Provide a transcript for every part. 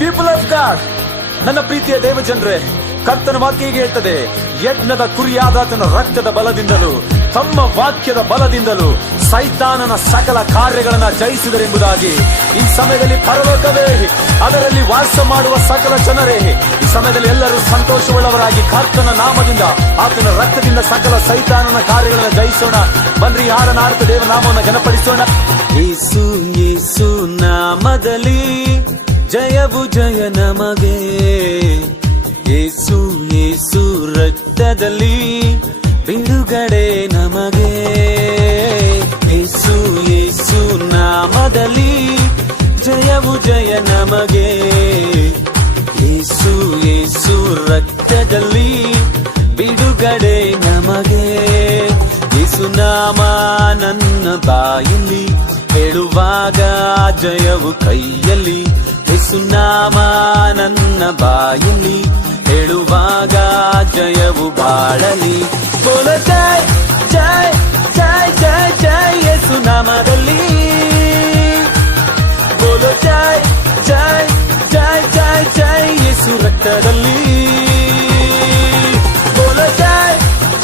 People of god, ನನ್ನ ಪ್ರೀತಿಯ ದೇವಜನರೇ, ಕರ್ತನ ವಾಕ್ಯ ಹೀಗೆ ಹೇಳ್ತದೆ, ಯಜ್ಞದ ಕುರಿಯಾದಾತನ ರಕ್ತದ ಬಲದಿಂದಲೂ ತಮ್ಮ ವಾಕ್ಯದ ಬಲದಿಂದಲೂ ಸೈತಾನನ ಸಕಲ ಕಾರ್ಯಗಳನ್ನ ಜಯಿಸಿದರೆಂಬುದಾಗಿ. ಈ ಸಮಯದಲ್ಲಿ ಪರಲೋಕವೇ, ಅದರಲ್ಲಿ ವಾಸ ಮಾಡುವ ಸಕಲ ಜನರೇ, ಈ ಸಮಯದಲ್ಲಿ ಎಲ್ಲರೂ ಸಂತೋಷವುಳ್ಳವರಾಗಿ ಕರ್ತನ ನಾಮದಿಂದ, ಆತನ ರಕ್ತದಿಂದ ಸಕಲ ಸೈತಾನನ ಕಾರ್ಯಗಳನ್ನ ಜಯಿಸೋಣ. ಬನ್ರಿ, ಹಾಡನ ಆಡ್ತ ದೇವ ನಾಮವನ್ನು ಘನಪಡಿಸೋಣ. ಯೇಸು ಯೇಸು ನಾಮದಲ್ಲಿ ಜಯವು ಜಯ ನಮಗೆ, ಯೇಸು ಯೇಸು ರಕ್ತದಲ್ಲಿ ಬಿಡುಗಡೆ ನಮಗೆ, ಯೇಸು ಯೇಸು ನಾಮದಲ್ಲಿ ಜಯವು ಜಯ ನಮಗೆ, ಯೇಸು ಯೇಸು ರಕ್ತದಲ್ಲಿ ಬಿಡುಗಡೆ ನಮಗೆ. ಯೇಸು ನಾಮ ನನ್ನ ಬಾಯಲ್ಲಿ ಹೇಳುವಾಗ ಜಯವು ಕೈಯಲ್ಲಿ, ಯೇಸು ನಾಮ ನನ್ನ ಬಾಯಲ್ಲಿ ಹೇಳುವಾಗ ಜಯವು ಬಾಳಲಿ. ಬೋಲೋ ಜೈ ಜೈ ಜೈ ಜೈ ಜೈ ಯೇಸು ನಾಮದಲ್ಲಿ, ಬೋಲೋ ಜೈ ಜೈ ಜೈ ಜೈ ಜೈ ಯೇಸು ರಕ್ತದಲ್ಲಿ, ಬೋಲೋ ಜೈ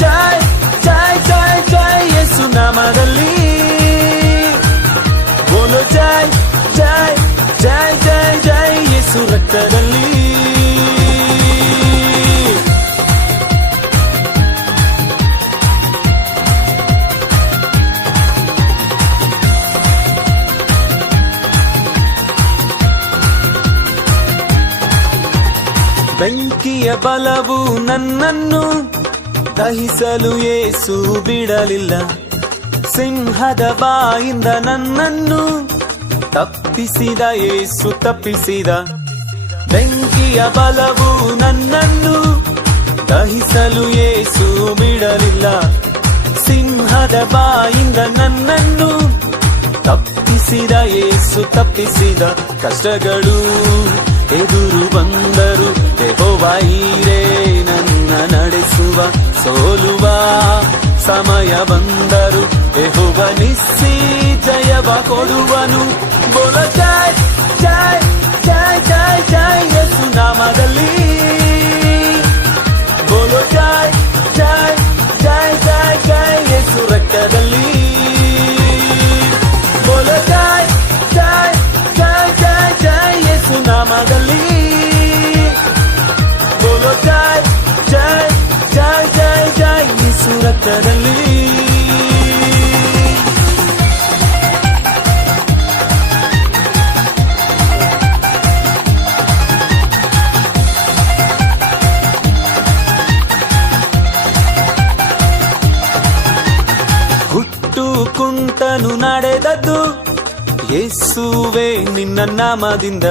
ಜೈ ಜೈ ಜೈ ಜೈ ಯೇಸು ನಾಮದಲ್ಲಿ, ಬೋಲೋ ಜೈ ಜೈ ಜೈ ಜೈ ಜೈ ಯೇಸು ರಕ್ತದಲ್ಲಿ. ಬೆಂಕಿಯ ಬಲವು ನನ್ನನ್ನು ದಹಿಸಲು ಯೇಸು ಬಿಡಲಿಲ್ಲ, ಸಿಂಹದ ಬಾಯಿಂದ ನನ್ನನ್ನು ತಪ್ಪಿಸಿದ ಯೇಸು ತಪ್ಪಿಸಿದ. ಬೆಂಕಿಯ ಬಲವು ನನ್ನನ್ನು ದಹಿಸಲು ಯೇಸು ಬಿಡಲಿಲ್ಲ, ಸಿಂಹದ ಬಾಯಿಂದ ನನ್ನನ್ನು ತಪ್ಪಿಸಿದ ಯೇಸು ತಪ್ಪಿಸಿದ. ಕಷ್ಟಗಳು ಎದುರು ಬಂದರು ಯೆಹೋವ ಈರೇ ನನ್ನ ನಡೆಸುವ, ಸೋಲುವ ಸಮಯ ಬಂದರು ಯೆಹೋವ ನಿಸ್ಸಿ ಜಯವ ಕೊಡುವನು. ಬೋಲೋ ಜೈ ಜೈ ಜೈ ಜೈ ಜೈ ಯೇಸು ನಾಮದಲ್ಲಿ, ಬೋಲೋ ಜೈ ಜೈ ಜೈ ಜೈ ಜೈ ಯೇಸು ರಕ್ತದಲ್ಲಿ, ಬೋಲೋ ಜೈ ಜೈ ಜೈ ಜೈ ಜೈ ಯೇಸು ನಾಮದಲ್ಲಿ, ಬೋಲೋ ಜೈ ಜೈ ಜೈ ಜೈ ಜೈ ಯೇಸು ರಕ್ತದಲ್ಲಿ. ಹುಟ್ಟು ಕುಂಟನು ನಡೆದದ್ದು ಯೇಸುವೆ ನಿನ್ನ ನಾಮದಿಂದ,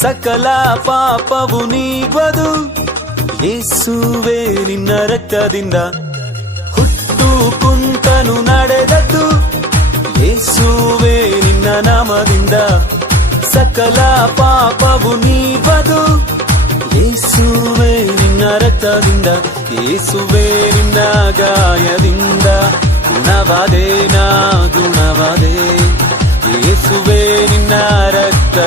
ಸಕಲ ಪಾಪವು ನೀಗುವುದು ಯೇಸುವೆ ನಿನ್ನ ರಕ್ತದಿಂದ. ಹುಟ್ಟು ಕುಂಟನು ನಡೆದದ್ದು ಯೇಸುವೆ ನಿನ್ನ ನಾಮದಿಂದ, ಸಕಲ ಪಾಪವು ನೀಗುವುದು ಯೇಸುವೆ ನಿನ್ನ ರಕ್ತದಿಂದ. ಯೇಸುವೆ ನಿನ್ನ ಗಾಯದಿಂದ ಗುಣವಾದೆ ನಾ ಗುಣವಾದೆ, ಯೇಸುವೆ ನಿನ್ನ ರಕ್ತ